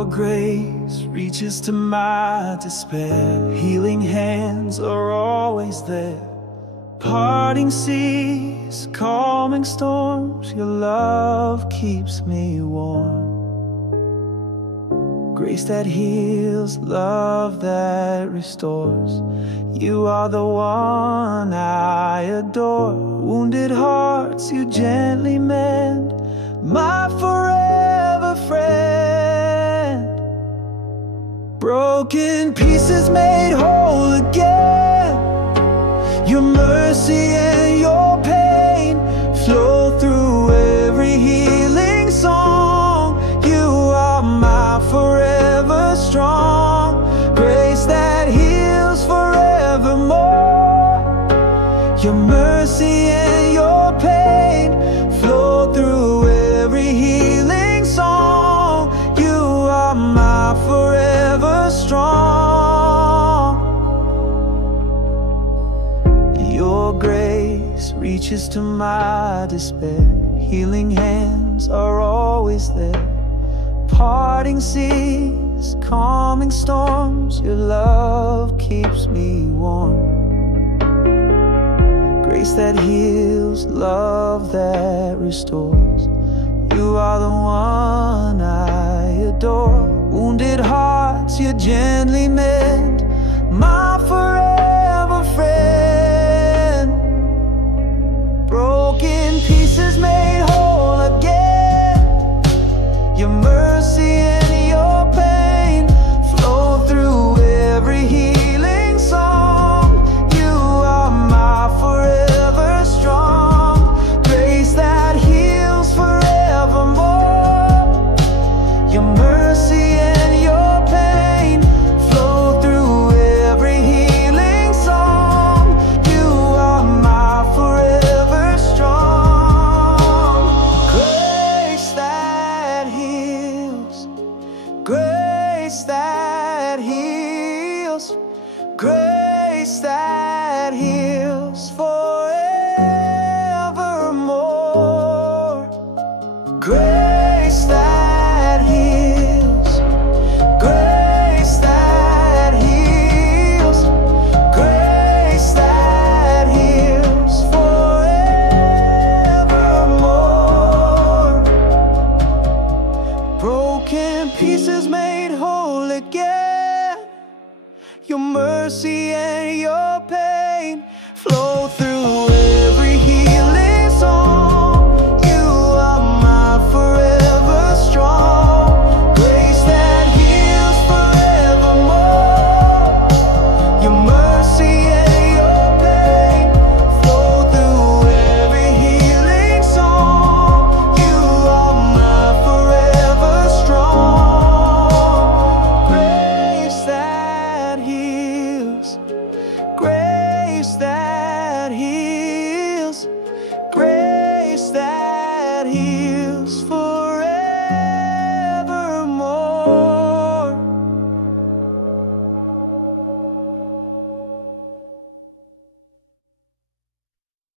Your grace reaches to my despair. Healing hands are always there. Parting seas, calming storms, your love keeps me warm. Grace that heals, love that restores. You are the one I adore. Wounded hearts you gently mend, my forever friend. Broken pieces made whole again. Your mercy and your pain flow through every healing song. You are my forever strong. Grace that heals forevermore. Your mercy and your pain flow through every healing song. You are my forever strong. Your grace reaches to my despair. Healing hands are always there. Parting seas, calming storms, your love keeps me warm. Grace that heals, love that restores. You are the one I adore. Wounded hearts you gently mend, my forever friend. Broken